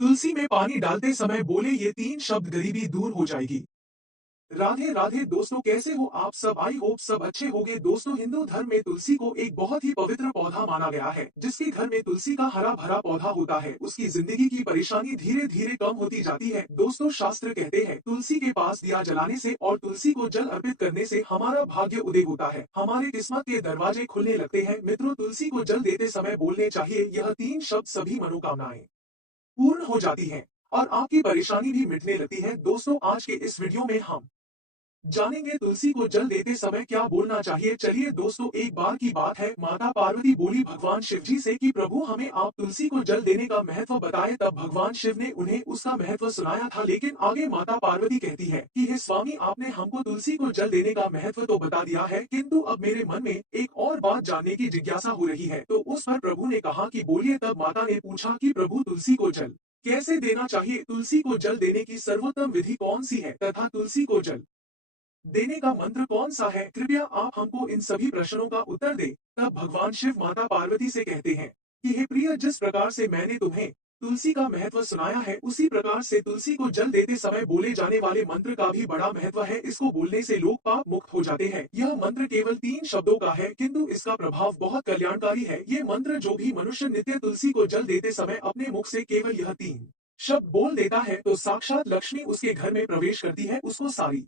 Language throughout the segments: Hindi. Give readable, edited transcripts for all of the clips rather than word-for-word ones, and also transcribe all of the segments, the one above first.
तुलसी में पानी डालते समय बोले ये 3 शब्द गरीबी दूर हो जाएगी। राधे राधे दोस्तों, कैसे हो आप सब? आई होप सब अच्छे होंगे। दोस्तों, हिंदू धर्म में तुलसी को एक बहुत ही पवित्र पौधा माना गया है। जिसके घर में तुलसी का हरा भरा पौधा होता है, उसकी जिंदगी की परेशानी धीरे धीरे कम होती जाती है। दोस्तों, शास्त्र कहते हैं तुलसी के पास दिया जलाने से और तुलसी को जल अर्पित करने से हमारा भाग्य उदय होता है, हमारे किस्मत के दरवाजे खुलने लगते हैं। मित्रों, तुलसी को जल देते समय बोलने चाहिए यह 3 शब्द, सभी मनोकामनाएं पूर्ण हो जाती हैं और आपकी परेशानी भी मिटने लगती है। दोस्तों, आज के इस वीडियो में हम जानेंगे तुलसी को जल देते समय क्या बोलना चाहिए। चलिए दोस्तों, एक बार की बात है, माता पार्वती बोली भगवान शिव जी से कि प्रभु हमें आप तुलसी को जल देने का महत्व बताए। तब भगवान शिव ने उन्हें उसका महत्व सुनाया था। लेकिन आगे माता पार्वती कहती है कि हे स्वामी, आपने हमको तुलसी को जल देने का महत्व तो बता दिया है, किंतु अब मेरे मन में एक और बात जानने की जिज्ञासा हो रही है। तो उस पर प्रभु ने कहा कि बोलिए। तब माता ने पूछा कि प्रभु, तुलसी को जल कैसे देना चाहिए? तुलसी को जल देने की सर्वोत्तम विधि कौन सी है तथा तुलसी को जल देने का मंत्र कौन सा है? कृपया आप हमको इन सभी प्रश्नों का उत्तर दें। तब भगवान शिव माता पार्वती से कहते हैं कि हे प्रिय, जिस प्रकार से मैंने तुम्हें तुलसी का महत्व सुनाया है, उसी प्रकार से तुलसी को जल देते समय बोले जाने वाले मंत्र का भी बड़ा महत्व है। इसको बोलने से लोग पाप मुक्त हो जाते हैं। यह मंत्र केवल 3 शब्दों का है, किंतु इसका प्रभाव बहुत कल्याणकारी है। ये मंत्र जो भी मनुष्य नित्य तुलसी को जल देते समय अपने मुख से केवल यह 3 शब्द बोल देता है, तो साक्षात लक्ष्मी उसके घर में प्रवेश करती है, उसको सारी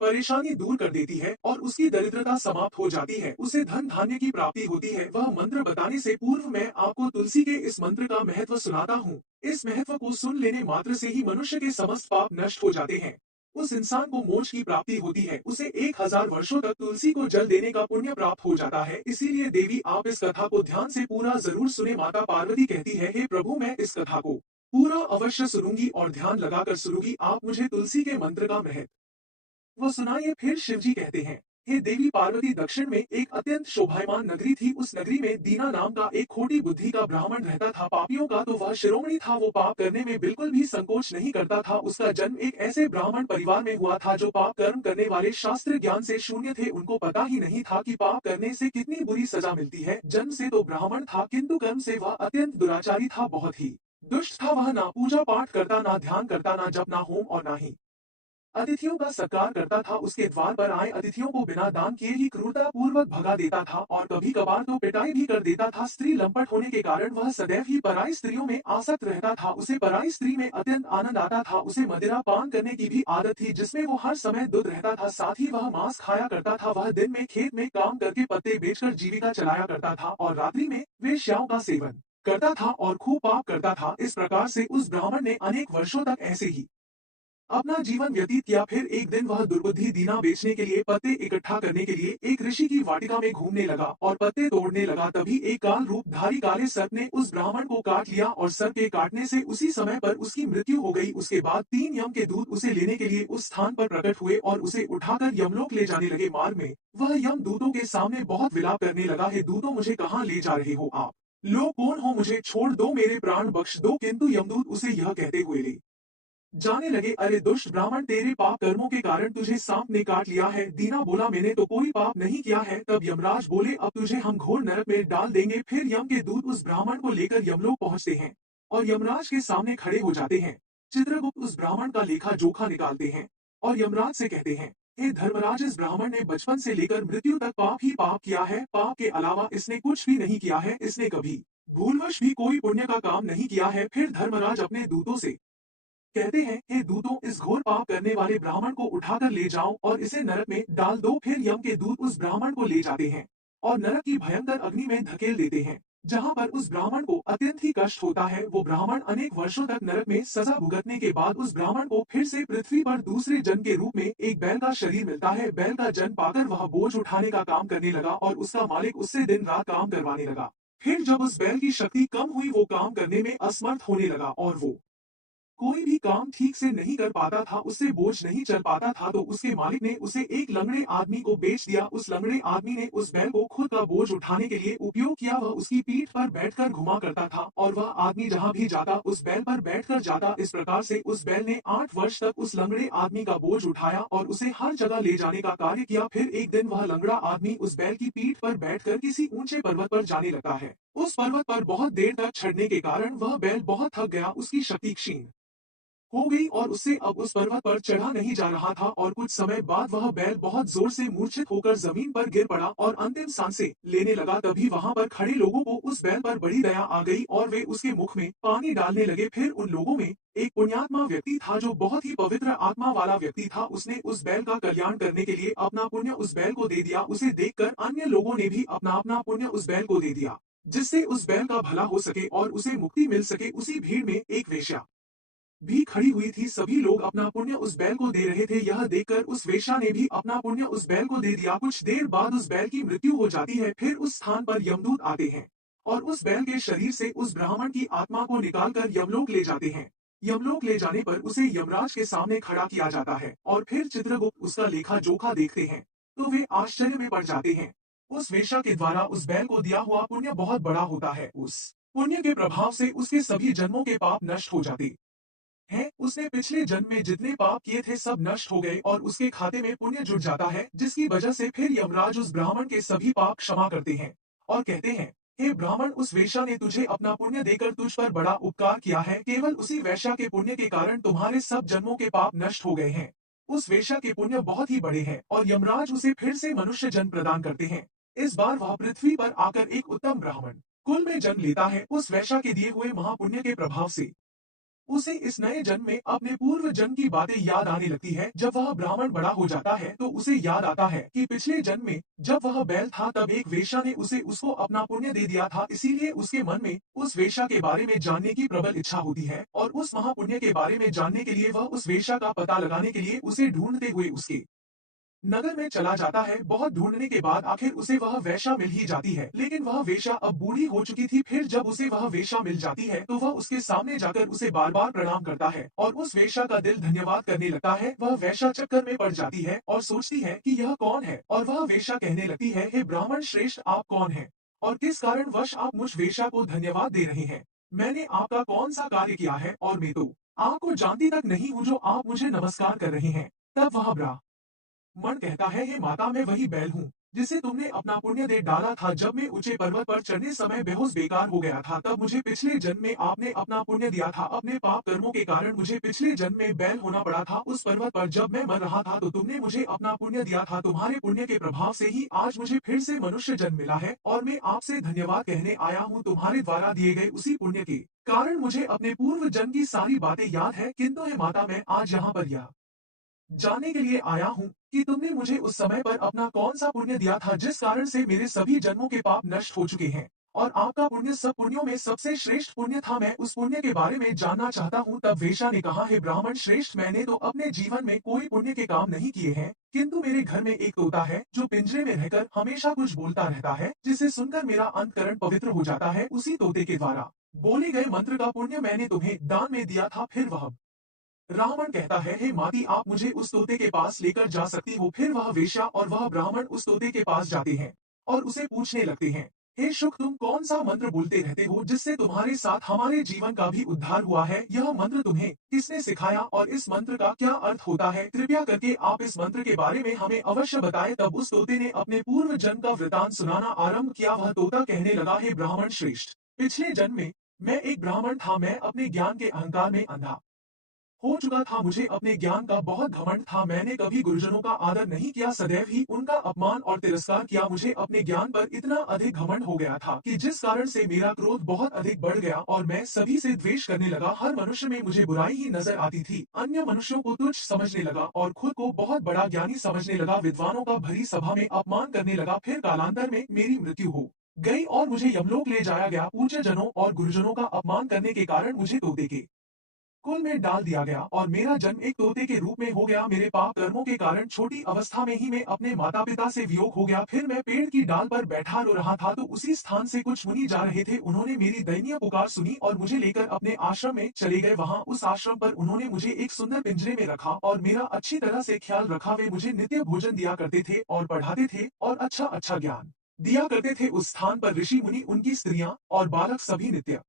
परेशानी दूर कर देती है और उसकी दरिद्रता समाप्त हो जाती है, उसे धन धान्य की प्राप्ति होती है। वह मंत्र बताने से पूर्व मैं आपको तुलसी के इस मंत्र का महत्व सुनाता हूँ। इस महत्व को सुन लेने मात्र से ही मनुष्य के समस्त पाप नष्ट हो जाते हैं। उस इंसान को मोक्ष की प्राप्ति होती है, उसे 1000 वर्षों तक तुलसी को जल देने का पुण्य प्राप्त हो जाता है। इसीलिए देवी, आप इस कथा को ध्यान से पूरा जरूर सुने। माता पार्वती कहती है, हे प्रभु, मैं इस कथा को पूरा अवश्य सुनूंगी और ध्यान लगाकर सुनूंगी। आप मुझे तुलसी के मंत्र का महत्व वो सुनाइए। फिर शिवजी कहते हैं, हे देवी पार्वती, दक्षिण में एक अत्यंत शोभायमान नगरी थी। उस नगरी में दीना नाम का एक खोटी बुद्धि का ब्राह्मण रहता था। पापियों का तो वह शिरोमणि था, वो पाप करने में बिल्कुल भी संकोच नहीं करता था। उसका जन्म एक ऐसे ब्राह्मण परिवार में हुआ था जो पाप कर्म करने वाले शास्त्र ज्ञान से शून्य थे। उनको पता ही नहीं था कि पाप करने से कितनी बुरी सजा मिलती है। जन्म से तो ब्राह्मण था, किंतु कर्म से वह अत्यंत दुराचारी था, बहुत ही दुष्ट था। वह ना पूजा पाठ करता, ना ध्यान करता, ना जप, ना होम और ना ही अतिथियों का सत्कार करता था। उसके द्वार पर आए अतिथियों को बिना दान किए ही क्रूरता पूर्वक भगा देता था और कभी कभार तो पिटाई भी कर देता था। स्त्री लंपट होने के कारण वह सदैव ही पराई स्त्रियों में आसक्त रहता था। उसे पराई स्त्री में अत्यंत आनंद आता था। उसे मदिरा पान करने की भी आदत थी, जिसमें वो हर समय दुध रहता था। साथ ही वह मांस खाया करता था। वह दिन में खेत में काम करके पत्ते बेचकर जीविका चलाया करता था और रात्रि में वेश्याओं का सेवन करता था और खूब पाप करता था। इस प्रकार से उस ब्राह्मण ने अनेक वर्षों तक ऐसे ही अपना जीवन व्यतीत किया। फिर एक दिन वह दुर्बुद्धि दीना बेचने के लिए पत्ते इकट्ठा करने के लिए एक ऋषि की वाटिका में घूमने लगा और पत्ते तोड़ने लगा। तभी एक काल रूपधारी काले सर्प ने उस ब्राह्मण को काट लिया और सर्प के काटने से उसी समय पर उसकी मृत्यु हो गई। उसके बाद 3 यम के दूत उसे लेने के लिए उस स्थान पर प्रकट हुए और उसे उठाकर यमलोक ले जाने लगे। मार्ग में वह यम दूतों के सामने बहुत विलाप करने लगा, हे दूतों, मुझे कहाँ ले जा रहे हो आप? लोग कौन हो? मुझे छोड़ दो, मेरे प्राण बख्श दो। किंतु यमदूत उसे यह कहते हुए ले जाने लगे, अरे दुष्ट ब्राह्मण, तेरे पाप कर्मों के कारण तुझे सांप ने काट लिया है। दीना बोला, मैंने तो कोई पाप नहीं किया है। तब यमराज बोले, अब तुझे हम घोर नरक में डाल देंगे। फिर यम के दूत उस ब्राह्मण को लेकर यमलोक पहुंचते हैं और यमराज के सामने खड़े हो जाते हैं। चित्रगुप्त उस ब्राह्मण का लेखा जोखा निकालते हैं और यमराज से कहते हैं, हे धर्मराज, इस ब्राह्मण ने बचपन से लेकर मृत्यु तक पाप ही पाप किया है। पाप के अलावा इसने कुछ भी नहीं किया है। इसने कभी भूलवश भी कोई पुण्य का काम नहीं किया है। फिर धर्मराज अपने दूतों से कहते हैं, हे दूतों, इस घोर पाप करने वाले ब्राह्मण को उठाकर ले जाओ और इसे नरक में डाल दो। फिर यम के दूत उस ब्राह्मण को ले जाते हैं और नरक की भयंकर अग्नि में धकेल देते हैं, जहां पर उस ब्राह्मण को अत्यंत ही कष्ट होता है। वो ब्राह्मण अनेक वर्षों तक नरक में सजा भुगतने के बाद उस ब्राह्मण को फिर से पृथ्वी पर दूसरे जन्म के रूप में एक बैल का शरीर मिलता है। बैल का जन्म पाकर वह बोझ उठाने का काम करने लगा और उसका मालिक उससे दिन रात काम करवाने लगा। फिर जब उस बैल की शक्ति कम हुई, वो काम करने में असमर्थ होने लगा और वो कोई भी काम ठीक से नहीं कर पाता था, उससे बोझ नहीं चल पाता था। तो उसके मालिक ने उसे एक लंगड़े आदमी को बेच दिया। उस लंगड़े आदमी ने उस बैल को खुद का बोझ उठाने के लिए उपयोग किया। वह उसकी पीठ पर बैठकर घुमा करता था और वह आदमी जहां भी जाता उस बैल पर बैठकर जाता। इस प्रकार से उस बैल ने 8 वर्ष तक उस लंगड़े आदमी का बोझ उठाया और उसे हर जगह ले जाने का कार्य किया। फिर एक दिन वह लंगड़ा आदमी उस बैल की पीठ पर बैठकर किसी ऊंचे पर्वत पर जाने लगता है। उस पर्वत पर बहुत देर तक चढ़ने के कारण वह बैल बहुत थक गया, उसकी शक्ति क्षीण हो गई और उससे अब उस पर्वत पर चढ़ा नहीं जा रहा था और कुछ समय बाद वह बैल बहुत जोर से मूर्छित होकर जमीन पर गिर पड़ा और अंतिम सांसें लेने लगा। तभी वहां पर खड़े लोगों को उस बैल पर बड़ी दया आ गई और वे उसके मुख में पानी डालने लगे। फिर उन लोगों में एक पुण्यात्मा व्यक्ति था जो बहुत ही पवित्र आत्मा वाला व्यक्ति था। उसने उस बैल का कल्याण करने के लिए अपना पुण्य उस बैल को दे दिया। उसे देखकर अन्य लोगों ने भी अपना अपना पुण्य उस बैल को दे दिया, जिससे उस बैल का भला हो सके और उसे मुक्ति मिल सके। उसी भीड़ में एक वेश्या भी खड़ी हुई थी। सभी लोग अपना पुण्य उस बैल को दे रहे थे। यह देखकर उस वेश्या ने भी अपना पुण्य उस बैल को दे दिया। कुछ देर बाद उस बैल की मृत्यु हो जाती है। फिर उस स्थान पर यमदूत आते हैं और उस बैल के शरीर से उस ब्राह्मण की आत्मा को निकालकर यमलोक ले जाते हैं। यमलोक ले जाने पर उसे यमराज के सामने खड़ा किया जाता है और फिर चित्रगुप्त उसका लेखा जोखा देखते हैं तो वे आश्चर्य में पड़ जाते हैं। उस वेश्या के द्वारा उस बैल को दिया हुआ पुण्य बहुत बड़ा होता है। उस पुण्य के प्रभाव से उसके सभी जन्मों के पाप नष्ट हो जाते है। उसने पिछले जन्म में जितने पाप किए थे सब नष्ट हो गए और उसके खाते में पुण्य जुट जाता है, जिसकी वजह से फिर यमराज उस ब्राह्मण के सभी पाप क्षमा करते हैं और कहते हैं, हे ब्राह्मण, उस वेश्या ने तुझे अपना पुण्य देकर तुझ पर बड़ा उपकार किया है। केवल उसी वेश्या के पुण्य के कारण तुम्हारे सब जन्मों के पाप नष्ट हो गए हैं। उस वेश्या के पुण्य बहुत ही बड़े हैं और यमराज उसे फिर से मनुष्य जन्म प्रदान करते हैं। इस बार वह पृथ्वी पर आकर एक उत्तम ब्राह्मण कुल में जन्म लेता है। उस वेश्या के दिए हुए महापुण्य के प्रभाव से उसे इस नए जन्म में अपने पूर्व जन्म की बातें याद आने लगती है। जब वह ब्राह्मण बड़ा हो जाता है तो उसे याद आता है कि पिछले जन्म में जब वह बैल था तब एक वेश्या ने उसे उसको अपना पुण्य दे दिया था। इसीलिए उसके मन में उस वेश्या के बारे में जानने की प्रबल इच्छा होती है और उस महापुण्य के बारे में जानने के लिए वह उस वेश्या का पता लगाने के लिए उसे ढूंढते हुए उसके नगर में चला जाता है। बहुत ढूंढने के बाद आखिर उसे वह वेश्या मिल ही जाती है, लेकिन वह वेश्या अब बूढ़ी हो चुकी थी। फिर जब उसे वह वेश्या मिल जाती है तो वह उसके सामने जाकर उसे बार बार प्रणाम करता है और उस वेश्या का दिल धन्यवाद करने लगता है। वह वेश्या चक्कर में पड़ जाती है और सोचती है कि यह कौन है और वह वेश्या कहने लगती है, हे ब्राह्मण श्रेष्ठ, आप कौन है और किस कारण वश आप मुझ वेश्या को धन्यवाद दे रहे हैं? मैंने आपका कौन सा कार्य किया है और मैं तो आपको जानती तक नहीं हूँ जो आप मुझे नमस्कार कर रहे हैं। तब वह मन कहता है, हे माता, मैं वही बैल हूँ जिसे तुमने अपना पुण्य दे डाला था। जब मैं ऊंचे पर्वत पर चढ़ने समय बेहोश बेकार हो गया था तब मुझे पिछले जन्म में आपने अपना पुण्य दिया था। अपने पाप कर्मों के कारण मुझे पिछले जन्म में बैल होना पड़ा था। उस पर्वत पर जब मैं मर रहा था तो तुमने मुझे अपना पुण्य दिया था। तुम्हारे पुण्य के प्रभाव से ही आज मुझे फिर से मनुष्य जन्म मिला है और मैं आपसे धन्यवाद कहने आया हूँ। तुम्हारे द्वारा दिए गए उसी पुण्य के कारण मुझे अपने पूर्व जन्म की सारी बातें याद है। किंतु हे माता, मैं आज यहाँ पर यह जानने के लिए आया हूँ कि तुमने मुझे उस समय पर अपना कौन सा पुण्य दिया था जिस कारण से मेरे सभी जन्मों के पाप नष्ट हो चुके हैं और आपका पुण्य सब पुण्यों में सबसे श्रेष्ठ पुण्य था। मैं उस पुण्य के बारे में जानना चाहता हूँ। तब वेश्या ने कहा, हे ब्राह्मण श्रेष्ठ, मैंने तो अपने जीवन में कोई पुण्य के काम नहीं किए हैं, किंतु मेरे घर में एक तोता है जो पिंजरे में रहकर हमेशा कुछ बोलता रहता है, जिसे सुनकर मेरा अंतकरण पवित्र हो जाता है। उसी तोते के द्वारा बोले गए मंत्र का पुण्य मैंने तुम्हें दान में दिया था। फिर वह रावण कहता है, हे माती, आप मुझे उस तोते के पास लेकर जा सकती हो। फिर वह वेश्या और वह ब्राह्मण उस तोते के पास जाते हैं और उसे पूछने लगते हैं, हे शुक, तुम कौन सा मंत्र बोलते रहते हो जिससे तुम्हारे साथ हमारे जीवन का भी उद्धार हुआ है? यह मंत्र तुम्हें किसने सिखाया और इस मंत्र का क्या अर्थ होता है? कृपया करके आप इस मंत्र के बारे में हमें अवश्य बताएं। तब उस तोते ने अपने पूर्व जन्म का वृतांत सुनाना आरंभ किया। वह तोता कहने लगा, हे ब्राह्मण श्रेष्ठ, पिछले जन्म में मैं एक ब्राह्मण था। मैं अपने ज्ञान के अहंकार में अंधा हो चुका था। मुझे अपने ज्ञान का बहुत घमंड था। मैंने कभी गुरुजनों का आदर नहीं किया, सदैव ही उनका अपमान और तिरस्कार किया। मुझे अपने ज्ञान पर इतना अधिक घमंड हो गया था कि जिस कारण से मेरा क्रोध बहुत अधिक बढ़ गया और मैं सभी से द्वेष करने लगा। हर मनुष्य में मुझे बुराई ही नजर आती थी। अन्य मनुष्यों को तुच्छ समझने लगा और खुद को बहुत बड़ा ज्ञानी समझने लगा। विद्वानों का भरी सभा में अपमान करने लगा। फिर कालांतर में मेरी मृत्यु हो गई और मुझे यमलोक ले जाया गया। पूज्य जनों और गुरुजनों का अपमान करने के कारण मुझे तोते के कुल में डाल दिया गया और मेरा जन्म एक तोते के रूप में हो गया। मेरे पाप कर्मों के कारण छोटी अवस्था में ही मैं अपने माता पिता से वियोग हो गया। फिर मैं पेड़ की डाल पर बैठा रो रहा था तो उसी स्थान से कुछ मुनि जा रहे थे। उन्होंने मेरी दयनीय पुकार सुनी और मुझे लेकर अपने आश्रम में चले गए। वहां उस आश्रम पर उन्होंने मुझे एक सुंदर पिंजरे में रखा और मेरा अच्छी तरह से ख्याल रखा। वे मुझे नित्य भोजन दिया करते थे और पढ़ाते थे और अच्छा अच्छा ज्ञान दिया करते थे। उस स्थान पर ऋषि मुनि, उनकी स्त्रियां और बालक सभी नित्य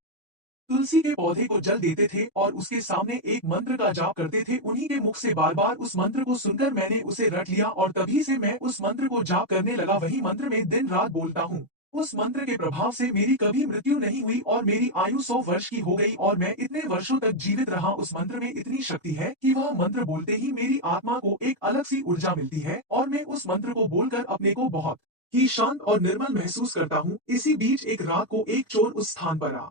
तुलसी के पौधे को जल देते थे और उसके सामने एक मंत्र का जाप करते थे। उन्हीं के मुख से बार बार उस मंत्र को सुनकर मैंने उसे रट लिया और तभी से मैं उस मंत्र को जाप करने लगा। वही मंत्र में दिन रात बोलता हूँ। उस मंत्र के प्रभाव से मेरी कभी मृत्यु नहीं हुई और मेरी आयु 100 वर्ष की हो गई और मैं इतने वर्षों तक जीवित रहा। उस मंत्र में इतनी शक्ति है कि वह मंत्र बोलते ही मेरी आत्मा को एक अलग सी ऊर्जा मिलती है और मैं उस मंत्र को बोलकर अपने को बहुत ही शांत और निर्मल महसूस करता हूँ। इसी बीच एक रात को एक चोर उस स्थान पर आ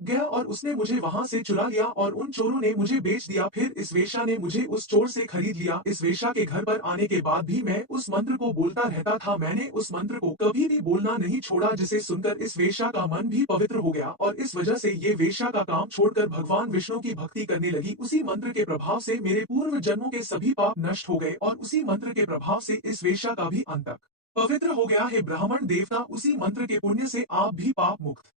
गया और उसने मुझे वहां से चुरा लिया और उन चोरों ने मुझे बेच दिया। फिर इस वेश्या ने मुझे उस चोर से खरीद लिया। इस वेश्या के घर पर आने के बाद भी मैं उस मंत्र को बोलता रहता था। मैंने उस मंत्र को कभी भी बोलना नहीं छोड़ा, जिसे सुनकर इस वेश्या का मन भी पवित्र हो गया और इस वजह से ये वेश्या का काम छोड़कर भगवान विष्णु की भक्ति करने लगी। उसी मंत्र के प्रभाव से मेरे पूर्व जन्मों के सभी पाप नष्ट हो गए और उसी मंत्र के प्रभाव से इस वेश्या का भी अंत तक पवित्र हो गया है। ब्राह्मण देवता, उसी मंत्र के पुण्य से आप भी पाप मुक्त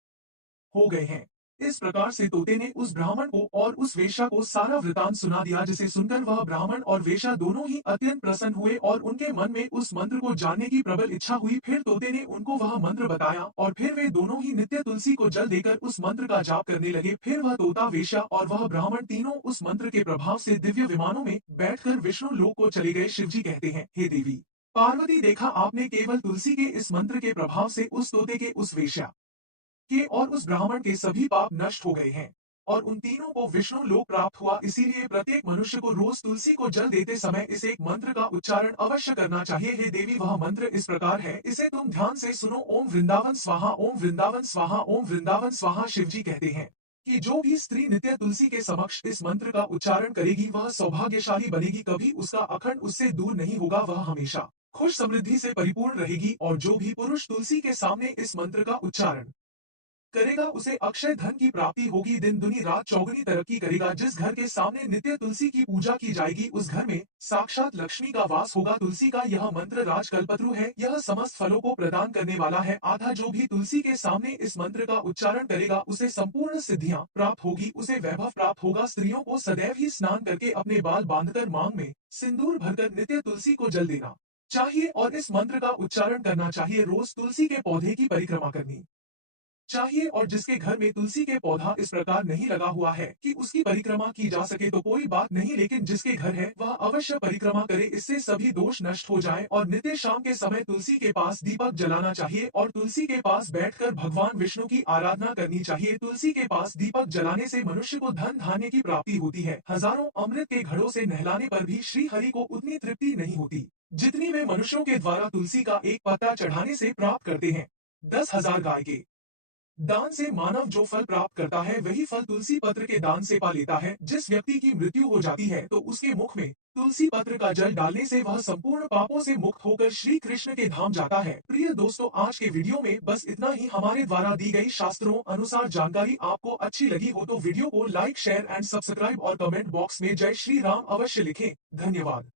हो गए हैं। इस प्रकार से तोते ने उस ब्राह्मण को और उस वेश्या को सारा वृतांत सुना दिया, जिसे सुनकर वह ब्राह्मण और वेश्या दोनों ही अत्यंत प्रसन्न हुए और उनके मन में उस मंत्र को जानने की प्रबल इच्छा हुई। फिर तोते ने उनको वह मंत्र बताया और फिर वे दोनों ही नित्य तुलसी को जल देकर उस मंत्र का जाप करने लगे। फिर वह तोता, वेश्या और वह ब्राह्मण तीनों उस मंत्र के प्रभाव से दिव्य विमानों में बैठकर विष्णु लोक को चले गए। शिवजी कहते हैं, हे देवी पार्वती, देखा आपने, केवल तुलसी के इस मंत्र के प्रभाव से उस तोते के, उस वेश्या के और उस ब्राह्मण के सभी पाप नष्ट हो गए हैं और उन तीनों को विष्णु लोक प्राप्त हुआ। इसीलिए प्रत्येक मनुष्य को रोज तुलसी को जल देते समय इस एक मंत्र का उच्चारण अवश्य करना चाहिए। हे देवी, वह मंत्र इस प्रकार है, इसे तुम ध्यान से सुनो। ओम वृंदावन स्वाहा, ओम वृंदावन स्वाहा, ओम वृंदावन स्वाहा। शिवजी कहते हैं कि जो भी स्त्री नित्य तुलसी के समक्ष इस मंत्र का उच्चारण करेगी वह सौभाग्यशाली बनेगी। कभी उसका अखंड उससे दूर नहीं होगा, वह हमेशा खुश समृद्धि से परिपूर्ण रहेगी। और जो भी पुरुष तुलसी के सामने इस मंत्र का उच्चारण करेगा उसे अक्षय धन की प्राप्ति होगी, दिन दुनी रात चौगुनी तरक्की करेगा। जिस घर के सामने नित्य तुलसी की पूजा की जाएगी उस घर में साक्षात लक्ष्मी का वास होगा। तुलसी का यह मंत्र राजकल्पत्रु है, यह समस्त फलों को प्रदान करने वाला है। आधा जो भी तुलसी के सामने इस मंत्र का उच्चारण करेगा उसे संपूर्ण सिद्धियां प्राप्त होगी, उसे वैभव प्राप्त होगा। स्त्रियों को सदैव ही स्नान करके अपने बाल बांधकर मांग में सिंदूर भरकर नित्य तुलसी को जल देना चाहिए और इस मंत्र का उच्चारण करना चाहिए। रोज तुलसी के पौधे की परिक्रमा करनी चाहिए और जिसके घर में तुलसी के पौधा इस प्रकार नहीं लगा हुआ है कि उसकी परिक्रमा की जा सके तो कोई बात नहीं, लेकिन जिसके घर है वह अवश्य परिक्रमा करे, इससे सभी दोष नष्ट हो जाए। और नित्य शाम के समय तुलसी के पास दीपक जलाना चाहिए और तुलसी के पास बैठकर भगवान विष्णु की आराधना करनी चाहिए। तुलसी के पास दीपक जलाने से मनुष्य को धन धान्य की प्राप्ति होती है। हजारों अमृत के घड़ों से नहलाने पर भी श्री हरि को उतनी तृप्ति नहीं होती जितनी वे मनुष्यों के द्वारा तुलसी का एक पत्ता चढ़ाने से प्राप्त करते हैं। 10,000 गाय के दान से मानव जो फल प्राप्त करता है वही फल तुलसी पत्र के दान से पा लेता है। जिस व्यक्ति की मृत्यु हो जाती है तो उसके मुख में तुलसी पत्र का जल डालने से वह संपूर्ण पापों से मुक्त होकर श्री कृष्ण के धाम जाता है। प्रिय दोस्तों, आज के वीडियो में बस इतना ही। हमारे द्वारा दी गई शास्त्रों अनुसार जानकारी आपको अच्छी लगी हो तो वीडियो को लाइक, शेयर एंड सब्सक्राइब और कमेंट बॉक्स में जय श्री राम अवश्य लिखें। धन्यवाद।